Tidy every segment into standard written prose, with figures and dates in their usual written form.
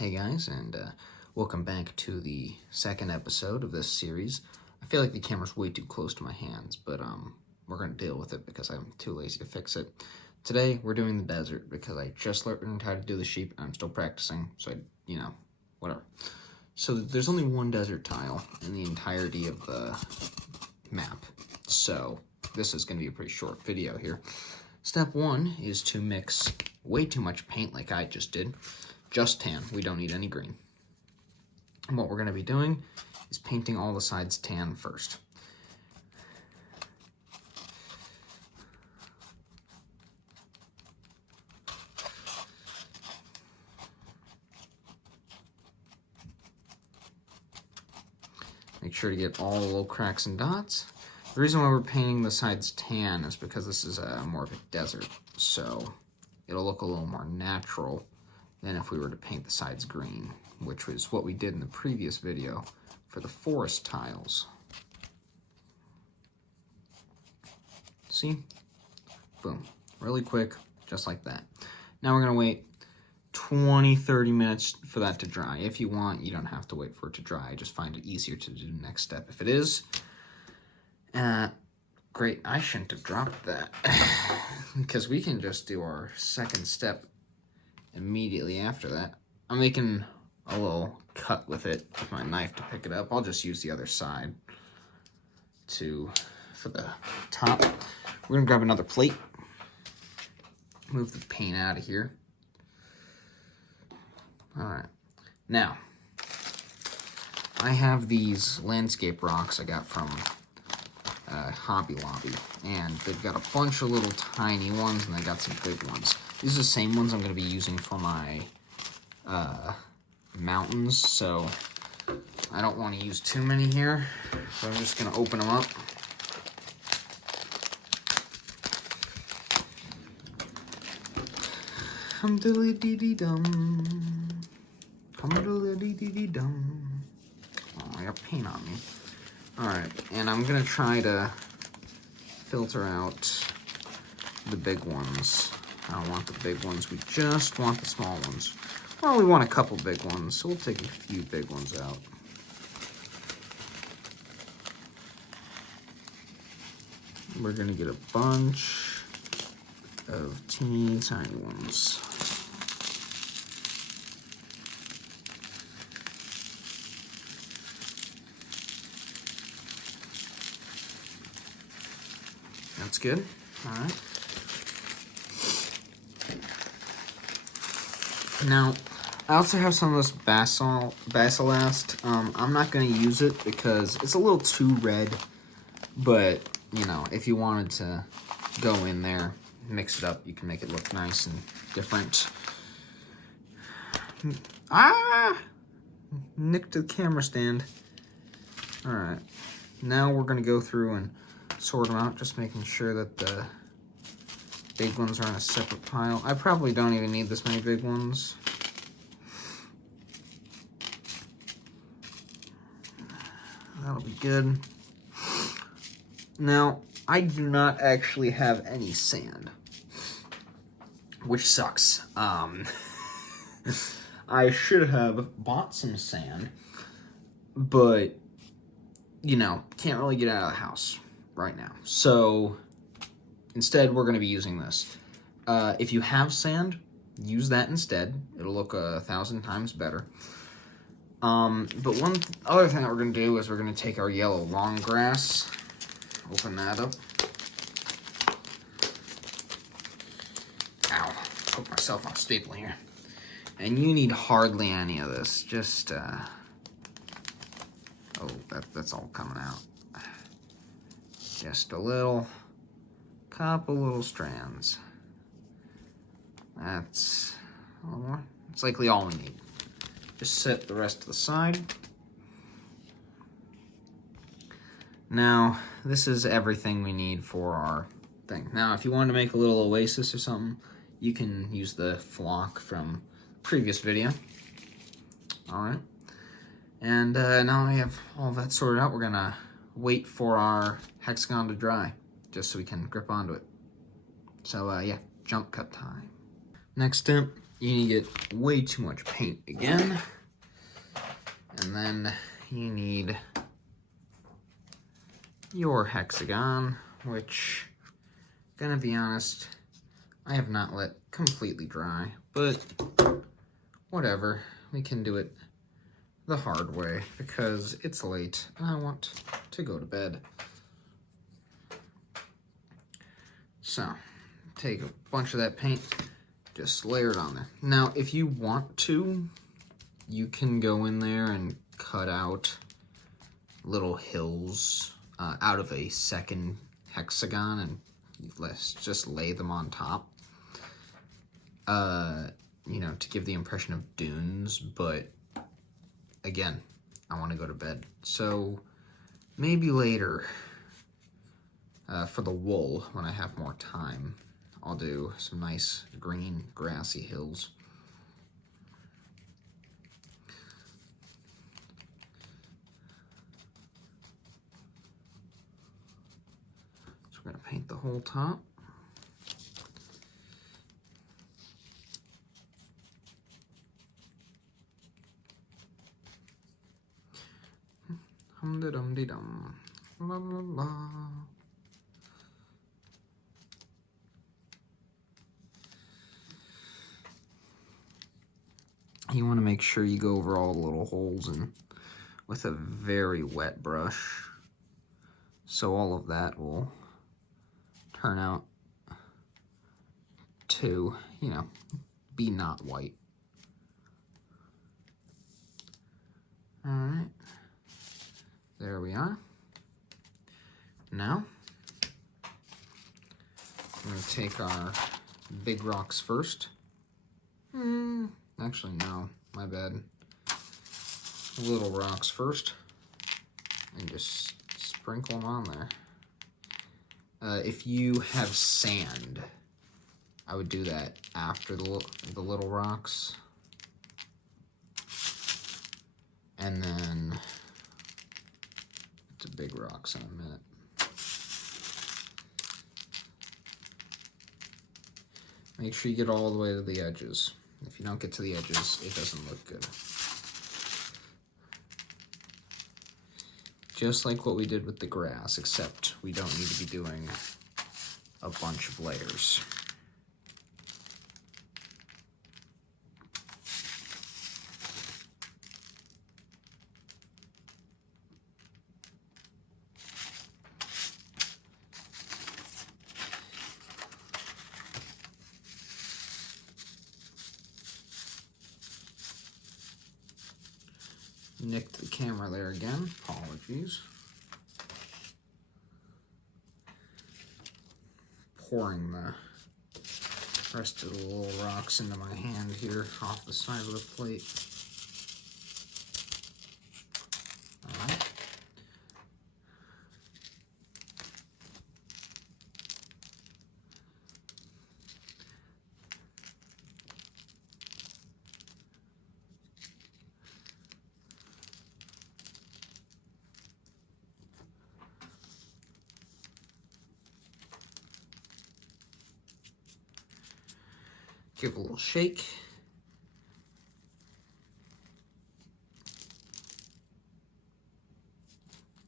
Hey guys, and welcome back to the second episode of this series. I feel like the camera's way too close to my hands, but we're going to deal with it because I'm too lazy to fix it. Today, we're doing the desert because I just learned how to do the sheep, and I'm still practicing, so whatever. So there's only one desert tile in the entirety of the map, so this is going to be a pretty short video here. Step one is to mix way too much paint like I just did. Just tan, we don't need any green. And what we're going to be doing is painting all the sides tan first. Make sure to get all the little cracks and dots. The reason why we're painting the sides tan is because this is more of a desert, so it'll look a little more natural than if we were to paint the sides green, which was what we did in the previous video for the forest tiles. See? Boom. Really quick, just like that. Now we're going to wait 20-30 minutes for that to dry. If you want, you don't have to wait for it to dry. I just find it easier to do the next step. If it is, great. I shouldn't have dropped that because we can just do our second step immediately after that. I'm making a little cut with it with my knife to pick it up. I'll just use the other side for the top. We're gonna grab another plate, move the paint out of here. All right, now I have these landscape rocks I got from Hobby Lobby, and they've got a bunch of little tiny ones, and they got some big ones. These are the same ones I'm going to be using for my mountains, so I don't want to use too many here, so I'm just going to open them up. Hum-diddly-dee-dee-dum. Hum-diddly-dee-dee-dum. Oh, I got paint on me. Alright, and I'm going to try to filter out the big ones. I don't want the big ones, we just want the small ones. Well, we want a couple big ones, so we'll take a few big ones out. We're going to get a bunch of teeny tiny ones. That's good. All right. Now, I also have some of this basilast. I'm not going to use it because it's a little too red, but, you know, if you wanted to go in there, mix it up, you can make it look nice and different. Nicked the camera stand. All right. Now we're going to go through and sort them out, just making sure that the big ones are in a separate pile. I probably don't even need this many big ones. That'll be good. Now, I do not actually have any sand, which sucks. I should have bought some sand, but, you know, can't really get out of the house right now. So instead, we're going to be using this. If you have sand, use that instead. It'll look 1,000 times better. But one other thing that we're going to do is we're going to take our yellow long grass, open that up. Ow, poked myself on a staple here. And you need hardly any of this, just, oh, that's all coming out. Just a couple little strands. That's a little more. It's likely all we need. Just set the rest to the side. Now, this is everything we need for our thing. Now, if you wanted to make a little oasis or something, you can use the flock from the previous video. All right. And now we have all that sorted out, we're gonna wait for our hexagon to dry, just so we can grip onto it. So yeah, jump cut time. Next step, you need to get way too much paint again. And then you need your hexagon, which, gonna be honest, I have not let completely dry, but whatever, we can do it the hard way because it's late and I want to go to bed. So, take a bunch of that paint, just layer it on there. Now, if you want to, you can go in there and cut out little hills out of a second hexagon and let's just lay them on top. You know, to give the impression of dunes, but again, I want to go to bed. So maybe later, for the wool, when I have more time, I'll do some nice green grassy hills. So we're going to paint the whole top. Hum-de-dum-de-dum. La la la. You want to make sure you go over all the little holes and with a very wet brush, so all of that will turn out to, you know, be not white. All right. There we are. Now, we're going to take our big rocks first. Actually, no, my bad. Little rocks first. And just sprinkle them on there. If you have sand, I would do that after the little rocks. And then to big rocks in a minute. Make sure you get all the way to the edges. If you don't get to the edges, it doesn't look good. Just like what we did with the grass, except we don't need to be doing a bunch of layers. Nicked the camera there again, apologies. Pouring the rest of the little rocks into my hand here off the side of the plate. All right. Give a little shake.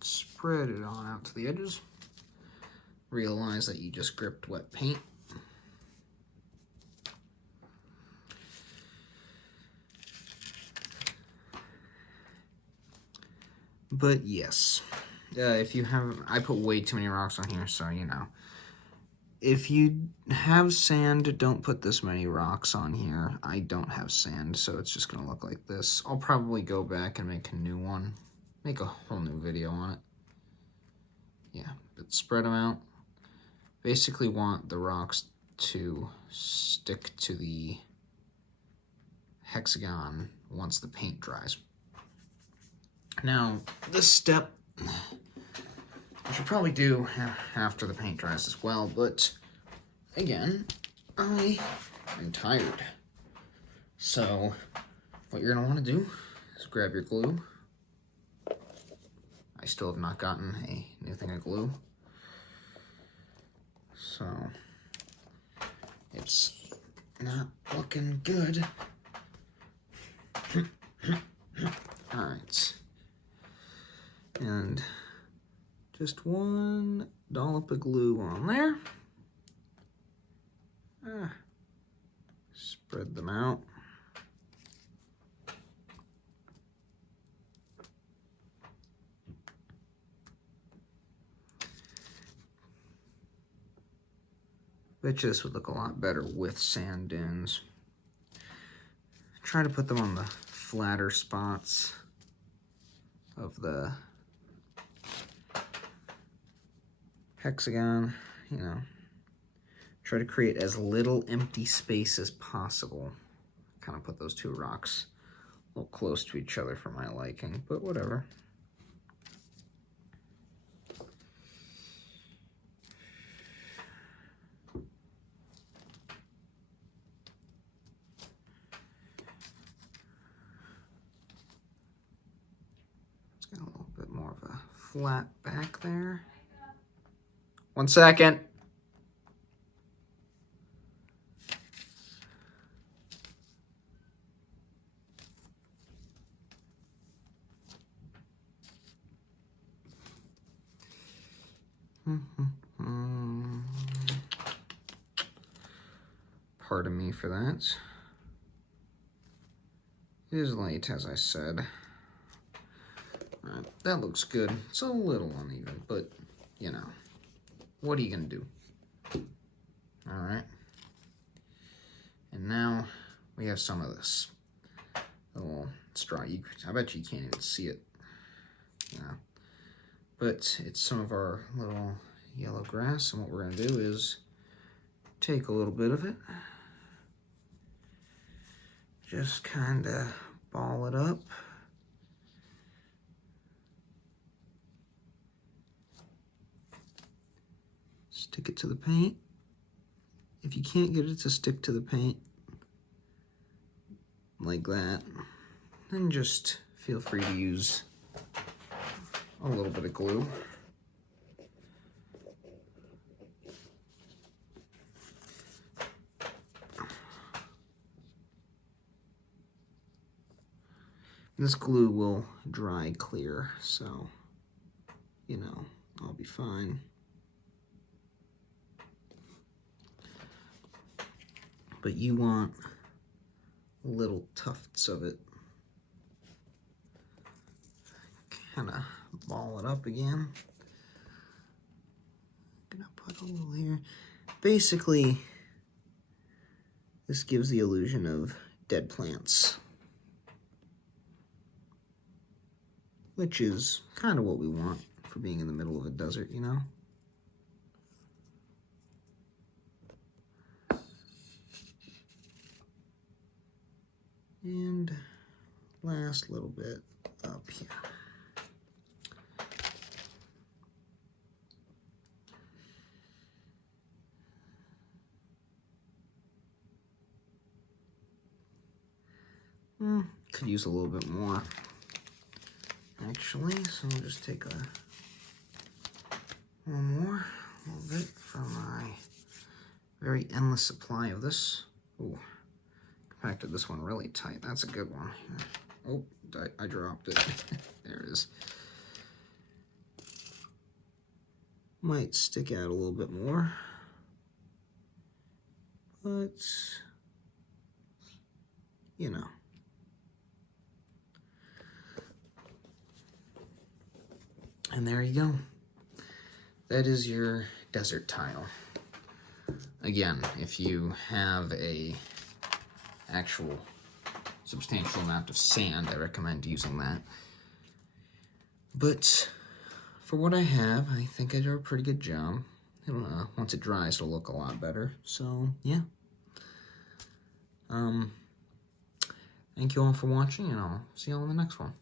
Spread it on out to the edges. Realize that you just gripped wet paint. But yes, if you have, I put way too many rocks on here, so you know. If you have sand, don't put this many rocks on here. I don't have sand, so it's just gonna look like this. I'll probably go back and make a new one. Make a whole new video on it. Yeah, but spread them out. Basically want the rocks to stick to the hexagon once the paint dries. Now, this step I should probably do after the paint dries as well, but again, I am tired. So what you're gonna want to do is grab your glue. I still have not gotten a new thing of glue. So it's not looking good. Alright. And just one dollop of glue on there. Spread them out. Bet you this would look a lot better with sand dunes. Try to put them on the flatter spots of the hexagon, you know. Try to create as little empty space as possible. Kind of put those two rocks a little close to each other for my liking, but whatever. It's got a little bit more of a flat back there. 1 second. Pardon me for that. It is late, as I said. Alright, that looks good. It's a little uneven, but, you know, what are you going to do? Alright. And now we have some of this. A little straw. I bet you can't even see it. Yeah. But it's some of our little yellow grass, and what we're going to do is take a little bit of it. Just kind of ball it up. Stick it to the paint. If you can't get it to stick to the paint like that, then just feel free to use a little bit of glue. This glue will dry clear, so, you know, I'll be fine. But you want little tufts of it. Kind of ball it up again. Gonna put a little here. Basically, this gives the illusion of dead plants, which is kind of what we want for being in the middle of a desert, you know? And last little bit up here. Could use a little bit more, actually, so I'll just take one more, a little bit from my very endless supply of this. Ooh, compacted this one really tight. That's a good one. Oh, I dropped it. There it is. Might stick out a little bit more, but, you know. And there you go. That is your desert tile. Again, if you have a actual substantial amount of sand, I recommend using that. But for what I have, I think I did a pretty good job. Once it dries, it'll look a lot better. So, yeah. Thank you all for watching, and I'll see you all in the next one.